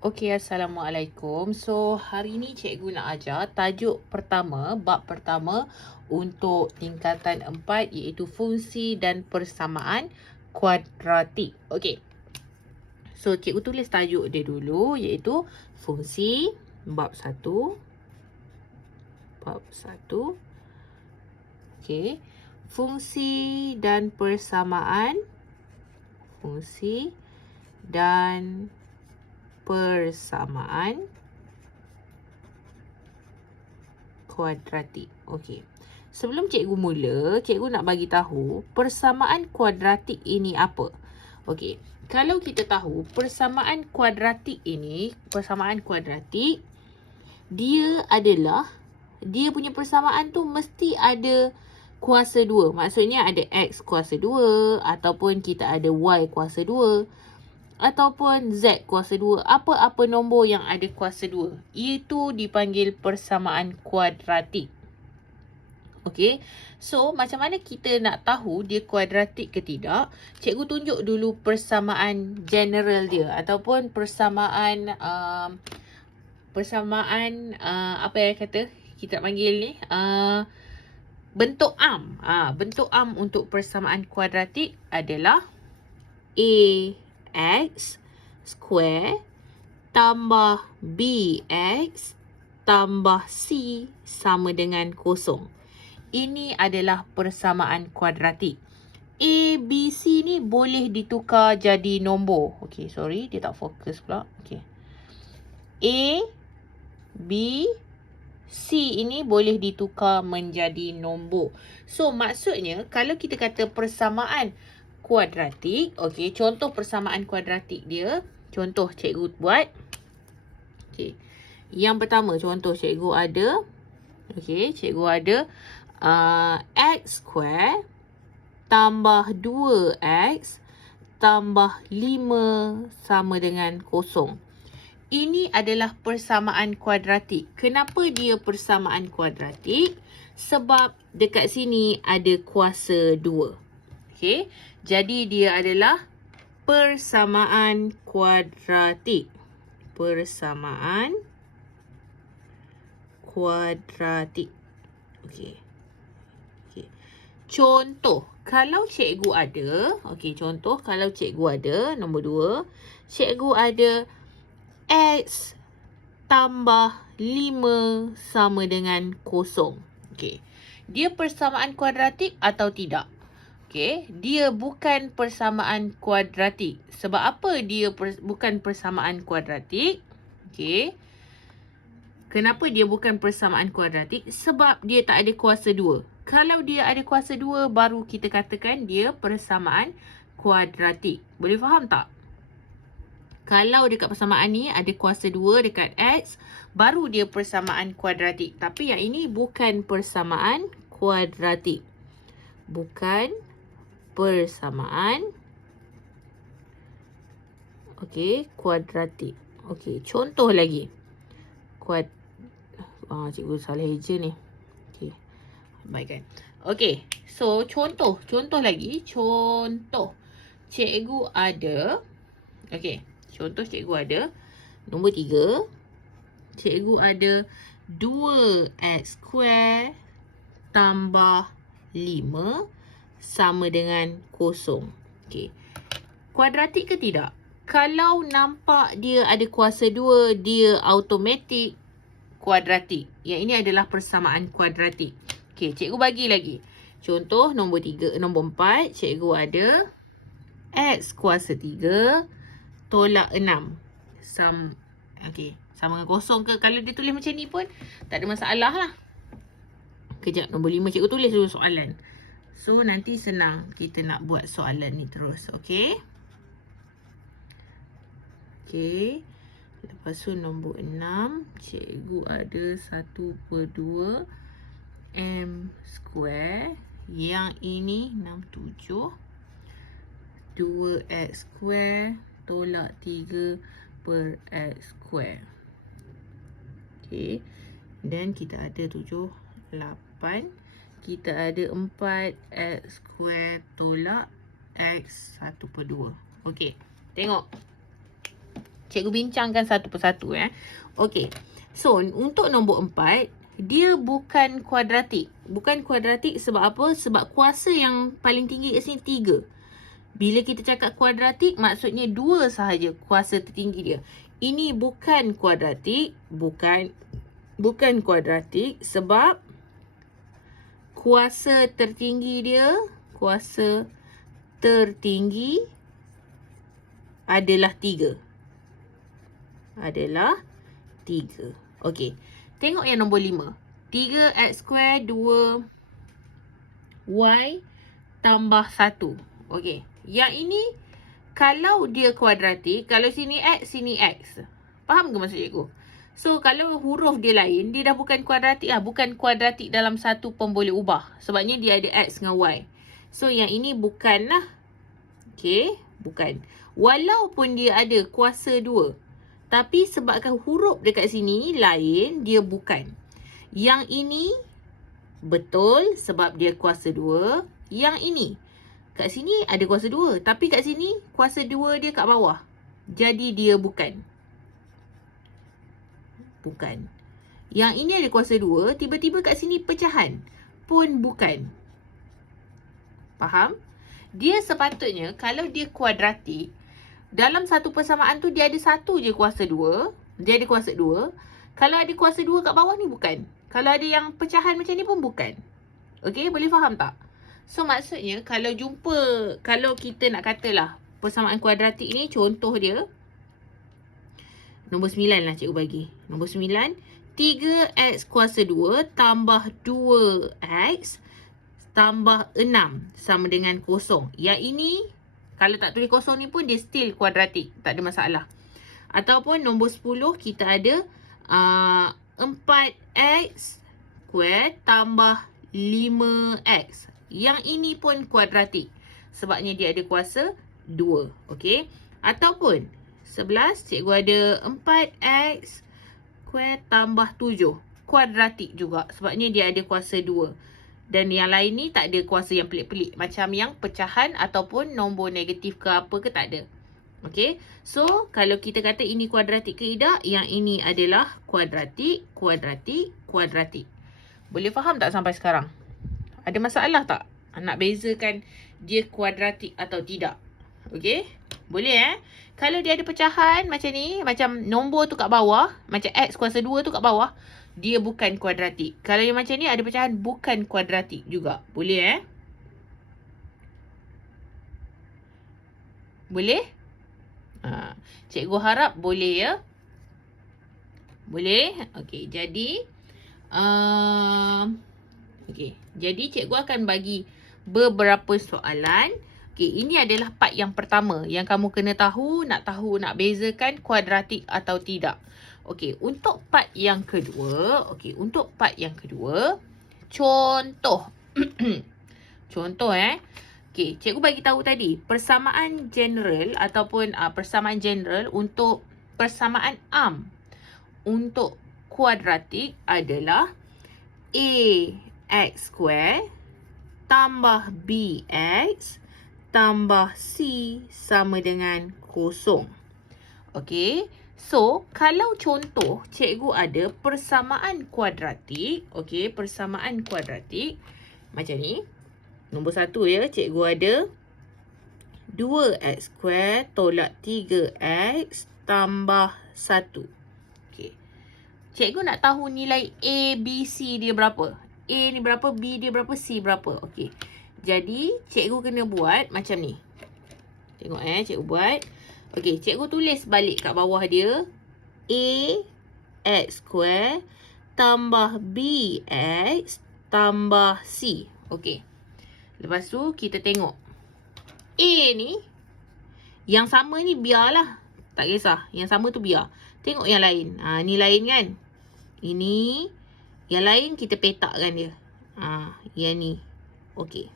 Okey, Assalamualaikum. So, hari ni cikgu nak ajar tajuk pertama, bab pertama untuk tingkatan 4 iaitu fungsi dan persamaan kuadratik. Okey. So, cikgu tulis tajuk dia dulu iaitu fungsi bab 1. Bab 1. Okey. Fungsi dan persamaan. Fungsi dan persamaan kuadratik. Okey. Sebelum cikgu mula, cikgu nak bagi tahu persamaan kuadratik ini apa. Okey. Kalau kita tahu persamaan kuadratik ini, dia punya persamaan tu mesti ada kuasa 2. Maksudnya ada X kuasa 2 ataupun kita ada Y kuasa 2. Ataupun Z kuasa 2. Apa-apa nombor yang ada kuasa 2. Itu dipanggil persamaan kuadratik. Okey. So, macam mana kita nak tahu dia kuadratik ke tidak? Cikgu tunjuk dulu persamaan general dia. Ataupun persamaan apa yang kata kita nak panggil ni? Bentuk am. Bentuk am untuk persamaan kuadratik adalah AX square tambah BX tambah C sama dengan kosong. Ini adalah persamaan kuadratik. A, B, C ni boleh ditukar jadi nombor. Okey, sorry. Dia tak fokus pula. Okey. A, B, C ini boleh ditukar menjadi nombor. So, maksudnya kalau kita kata persamaan kuadratik, okey, contoh persamaan kuadratik dia, contoh cikgu buat. Okey. Yang pertama, contoh cikgu ada, okey, cikgu ada X square tambah 2X tambah 5 sama dengan kosong. Ini adalah persamaan kuadratik. Kenapa dia persamaan kuadratik? Sebab dekat sini ada kuasa 2. Okey. Jadi dia adalah persamaan kuadratik. Persamaan kuadratik. Okey. Okey. Contoh, kalau cikgu ada, okey, contoh kalau cikgu ada nombor 2, cikgu ada X tambah 5 sama dengan kosong. Okey. Dia persamaan kuadratik atau tidak? Okey, dia bukan persamaan kuadratik. Sebab apa dia bukan persamaan kuadratik? Okey. Kenapa dia bukan persamaan kuadratik? Sebab dia tak ada kuasa 2. Kalau dia ada kuasa 2, baru kita katakan dia persamaan kuadratik. Boleh faham tak? Kalau dekat persamaan ni ada kuasa 2 dekat X, baru dia persamaan kuadratik. Tapi yang ini bukan persamaan kuadratik. Bukan persamaan kuadratik. Okey, contoh lagi. Cikgu salah eja ni. Okey. Baikkan. Okey, so contoh lagi. Contoh. Cikgu ada, okey, contoh cikgu ada nombor 3. Cikgu ada 2x square tambah 5 sama dengan kosong. Okey. Kuadratik ke tidak? Kalau nampak dia ada kuasa 2, dia automatik kuadratik. Yang ini adalah persamaan kuadratik. Okey, cikgu bagi lagi. Contoh nombor 4, cikgu ada X kuasa 3 tolak 6. Okey, sama dengan kosong ke? Kalau dia tulis macam ni pun tak ada masalah lah. Kejap, nombor 5 cikgu tulis dulu soalan. So, nanti senang kita nak buat soalan ni terus. Okey. Okey. Lepas tu nombor 6, cikgu ada 1/2 M square. Yang ini 67. 2x square tolak 3/x square. Okey. Dan kita ada 7, 8. Kita ada 4x square tolak x 1/2. Okey. Tengok. Cikgu bincangkan satu persatu Okey. So, untuk nombor 4, dia bukan kuadratik. Bukan kuadratik sebab apa? Sebab kuasa yang paling tinggi kat sini 3. Bila kita cakap kuadratik, maksudnya 2 sahaja kuasa tertinggi dia. Ini bukan kuadratik. Bukan kuadratik sebab kuasa tertinggi dia, kuasa tertinggi adalah 3. Okey. Tengok yang nombor 5. 3x square 2y tambah 1. Okey. Yang ini kalau dia kuadratik, kalau sini x. Faham ke maksud cikgu? So, kalau huruf dia lain, dia dah bukan kuadratik lah. Bukan kuadratik dalam satu pun boleh ubah. Sebabnya dia ada x dengan y. So, yang ini bukan lah. Okey, bukan. Walaupun dia ada kuasa 2. Tapi sebabkan huruf dekat sini lain, dia bukan. Yang ini betul sebab dia kuasa 2. Yang ini, kat sini ada kuasa 2. Tapi kat sini, kuasa 2 dia kat bawah. Jadi dia bukan. Bukan. Yang ini ada kuasa 2. Tiba-tiba kat sini pecahan. Pun bukan. Faham? Dia sepatutnya, kalau dia kuadratik, dalam satu persamaan tu dia ada satu je kuasa 2. Dia ada kuasa 2. Kalau ada kuasa 2 kat bawah ni bukan. Kalau ada yang pecahan macam ni pun bukan. Okey, boleh faham tak? So maksudnya kalau kita nak katalah persamaan kuadratik ni, contoh dia nombor 9 lah cikgu bagi. Nombor 9, 3x kuasa 2 tambah 2x tambah 6 sama dengan kosong. Yang ini, kalau tak tulis kosong ni pun dia still kuadratik. Tak ada masalah. Ataupun nombor 10, kita ada 4x square tambah 5x. Yang ini pun kuadratik. Sebabnya dia ada kuasa 2. Okey. Ataupun 11, cikgu ada 4x square tambah 7. Kuadratik juga. Sebabnya dia ada kuasa 2. Dan yang lain ni tak ada kuasa yang pelik-pelik. Macam yang pecahan ataupun nombor negatif ke apa ke tak ada. Okey. So, kalau kita kata ini kuadratik ke tidak, yang ini adalah kuadratik, kuadratik, kuadratik. Boleh faham tak sampai sekarang? Ada masalah tak nak bezakan dia kuadratik atau tidak? Okey? Boleh Kalau dia ada pecahan macam ni, macam nombor tu kat bawah, macam x kuasa 2 tu kat bawah, dia bukan kuadratik. Kalau yang macam ni ada pecahan, bukan kuadratik juga. Boleh Boleh? Cikgu harap boleh ya. Boleh? Okey, jadi okey, jadi cikgu akan bagi beberapa soalan. Okey, ini adalah part yang pertama yang kamu kena tahu nak bezakan kuadratik atau tidak. Okey, untuk part yang kedua, contoh. Contoh Okey, cikgu bagi tahu tadi, persamaan general ataupun persamaan general untuk persamaan am untuk kuadratik adalah ax square tambah bx tambah c sama dengan kosong. Okey. So, kalau contoh cikgu ada persamaan kuadratik, okey, persamaan kuadratik macam ni. Nombor 1 cikgu ada 2x square tolak 3x tambah 1. Okey. Cikgu nak tahu nilai A, B, C dia berapa. A ni berapa, B dia berapa, C berapa. Okey. Jadi, cikgu kena buat macam ni. Tengok cikgu buat. Okey, cikgu tulis balik kat bawah dia. A x square tambah bx tambah c. Okey. Lepas tu, kita tengok. A ni, yang sama ni biarlah. Tak kisah. Yang sama tu biar. Tengok yang lain. Ni lain kan? Ini. Yang lain kita petakkan dia. Yang ni. Okey.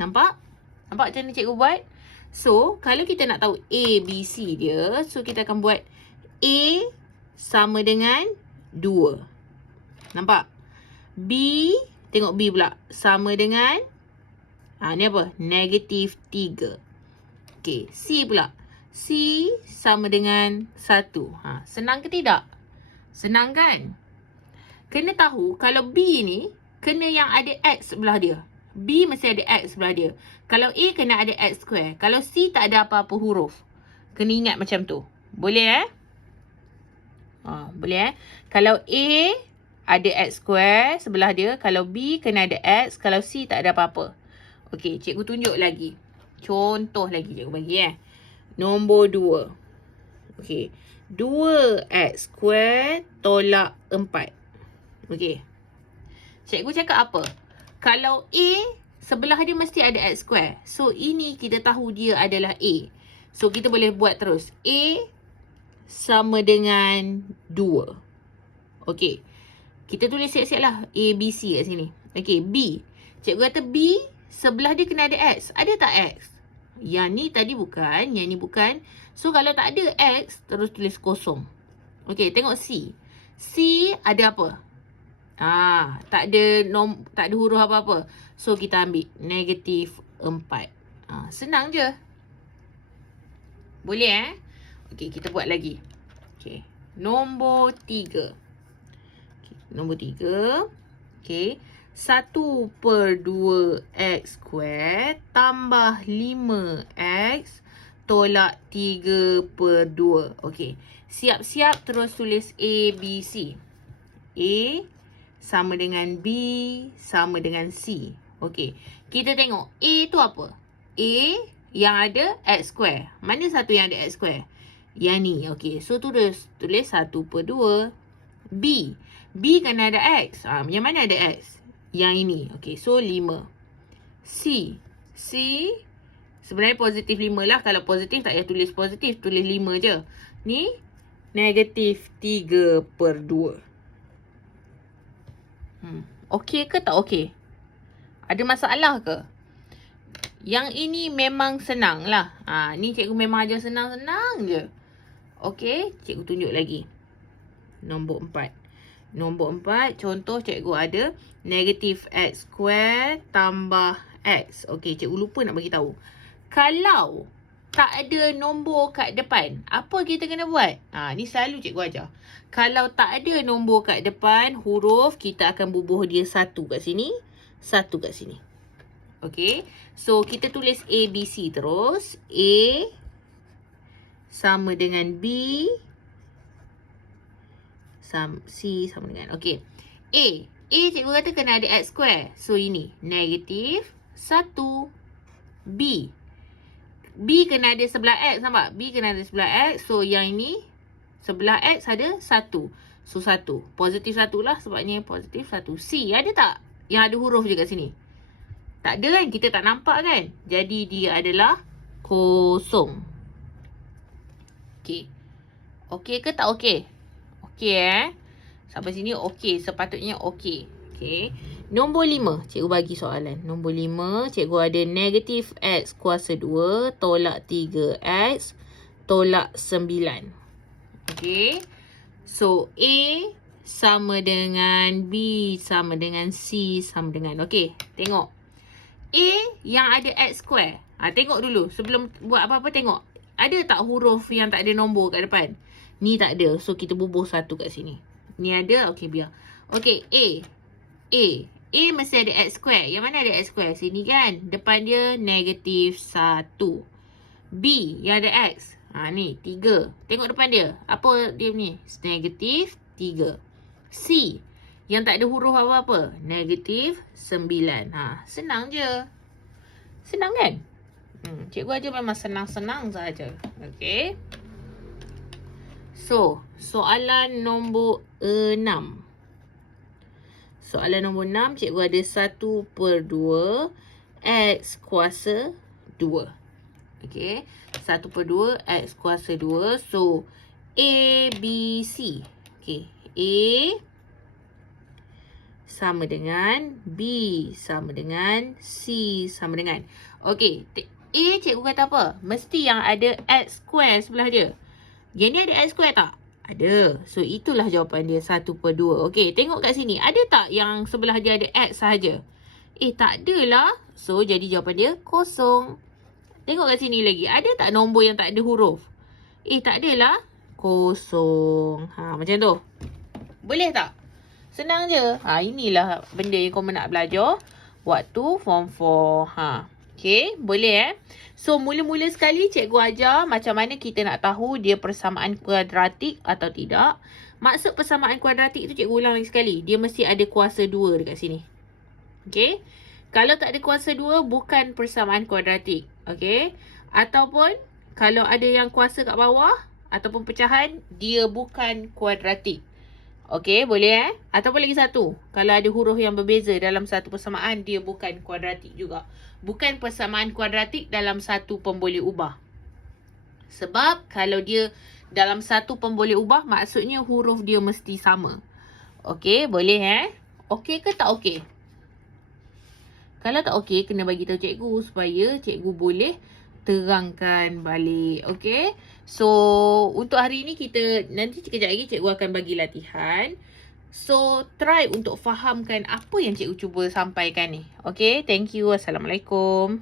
Nampak? Nampak macam ni cikgu buat? So, kalau kita nak tahu A, B, C dia. So, kita akan buat A sama dengan 2. Nampak? B, tengok B pula. Sama dengan, ni apa? Negatif 3. Okey. C pula. C sama dengan 1. Senang ke tidak? Senang kan? Kena tahu kalau B ni kena yang ada X sebelah dia. B mesti ada X sebelah dia. Kalau A kena ada X square. Kalau C tak ada apa-apa huruf. Kena ingat macam tu. Boleh boleh Kalau A ada X square sebelah dia. Kalau B kena ada X. Kalau C tak ada apa-apa. Okey, cikgu tunjuk lagi. Contoh lagi cikgu bagi Nombor 2. Okey. 2x square tolak 4. Okey. Cikgu cakap apa? Kalau A, sebelah dia mesti ada x square. So, ini kita tahu dia adalah A. So, kita boleh buat terus. A sama dengan 2. Okey. Kita tulis siap-siap lah. A, B, C kat sini. Okey, B. Cikgu kata B, sebelah dia kena ada X. Ada tak X? Yang ni tadi bukan. Yang ni bukan. So, kalau tak ada X, terus tulis kosong. Okey, tengok C. C ada apa? Tak ada huruf apa-apa. So, kita ambil negatif 4. Senang je. Boleh Okey, kita buat lagi. Okey, nombor 3. Nombor 3. Okey. 1/2x square tambah 5x tolak 3/2. Okey. Siap-siap terus tulis A, B, C. A sama dengan B sama dengan C. Okey. Kita tengok A tu apa? A yang ada x square. Mana satu yang ada x square? Yang ni. Okey. So tulis 1/2. B. B kan ada X. Yang mana ada X? Yang ini. Okey, so 5. C. C sebenarnya positif 5 lah. Kalau positif tak payah tulis positif. Tulis 5 je. Ni negatif 3/2. Okey ke tak okey? Ada masalah ke? Yang ini memang senang lah. Ni cikgu memang ajar senang-senang je. Okey, cikgu tunjuk lagi. Nombor 4. Nombor 4, contoh cikgu ada negatif x square tambah x. Okey, cikgu lupa nak bagi tahu. Kalau tak ada nombor kat depan, apa kita kena buat? Ni selalu cikgu ajar. Kalau tak ada nombor kat depan, huruf kita akan bubuh dia 1 kat sini, 1 kat sini. Okey, so kita tulis A, B, C terus. A sama dengan B, C sama dengan. Okey. A cikgu kata kena ada x square. So, ini. Negatif 1. B. B kena ada sebelah x. Nampak? B kena ada sebelah x. So, yang ini. Sebelah x ada 1. So, 1. Positif 1 lah. Sebabnya positif 1. C. Ada tak? Yang ada huruf je kat sini. Tak ada kan? Kita tak nampak kan? Jadi, dia adalah kosong. Okey. Okey ke tak okey? Okey sampai sini okey. Sepatutnya okey. Okey. Nombor 5. Cikgu bagi soalan. Nombor 5. Cikgu ada negatif x kuasa 2 tolak 3x tolak 9. Okey. So, A sama dengan B sama dengan C sama dengan. Okey. Tengok. A yang ada x square. Tengok dulu. Sebelum buat apa-apa tengok. Ada tak huruf yang tak ada nombor kat depan? Ni tak ada. So, kita bubuh 1 kat sini. Ni ada. Okey, biar. Okey, A. A mesti ada x square. Yang mana ada x square? Sini kan? Depan dia negatif 1. B yang ada x. Ni, 3. Tengok depan dia. Apa dia ni? Negatif 3. C. Yang tak ada huruf apa-apa. Negatif 9. Senang je. Senang kan? Cikgu aja memang senang-senang sahaja. Okey. So, soalan nombor 6. Soalan nombor 6, cikgu ada 1/2 x kuasa 2. Okey. 1/2 x kuasa 2. So, A, B, C. Okey. A sama dengan B sama dengan C sama dengan. Okey. A cikgu kata apa? Mesti yang ada x square sebelah dia. Yang ni ada x square tak? Ada. So, itulah jawapan dia 1/2. Okey, tengok kat sini. Ada tak yang sebelah dia ada x sahaja? Tak adalah. So, jadi jawapan dia kosong. Tengok kat sini lagi. Ada tak nombor yang tak ada huruf? Tak adalah. Kosong. Macam tu. Boleh tak? Senang je. Inilah benda yang kau nak belajar waktu form 4. Okay, boleh So, mula-mula sekali cikgu ajar macam mana kita nak tahu dia persamaan kuadratik atau tidak. Maksud persamaan kuadratik tu cikgu ulang lagi sekali. Dia mesti ada kuasa 2 dekat sini. Okay. Kalau tak ada kuasa 2, bukan persamaan kuadratik. Okay. Ataupun, kalau ada yang kuasa kat bawah, ataupun pecahan, dia bukan kuadratik. Okay, boleh Ataupun lagi satu. Kalau ada huruf yang berbeza dalam satu persamaan, dia bukan kuadratik juga. Bukan persamaan kuadratik dalam satu pemboleh ubah. Sebab, kalau dia dalam satu pemboleh ubah, maksudnya huruf dia mesti sama. Okay, boleh Okey ke tak okey? Kalau tak okey, kena bagi tahu cikgu supaya cikgu boleh terangkan balik. Okey? So, untuk hari ni kita, nanti sekejap lagi cikgu akan bagi latihan. So, try untuk fahamkan apa yang cikgu cuba sampaikan ni. Okey? Thank you. Assalamualaikum.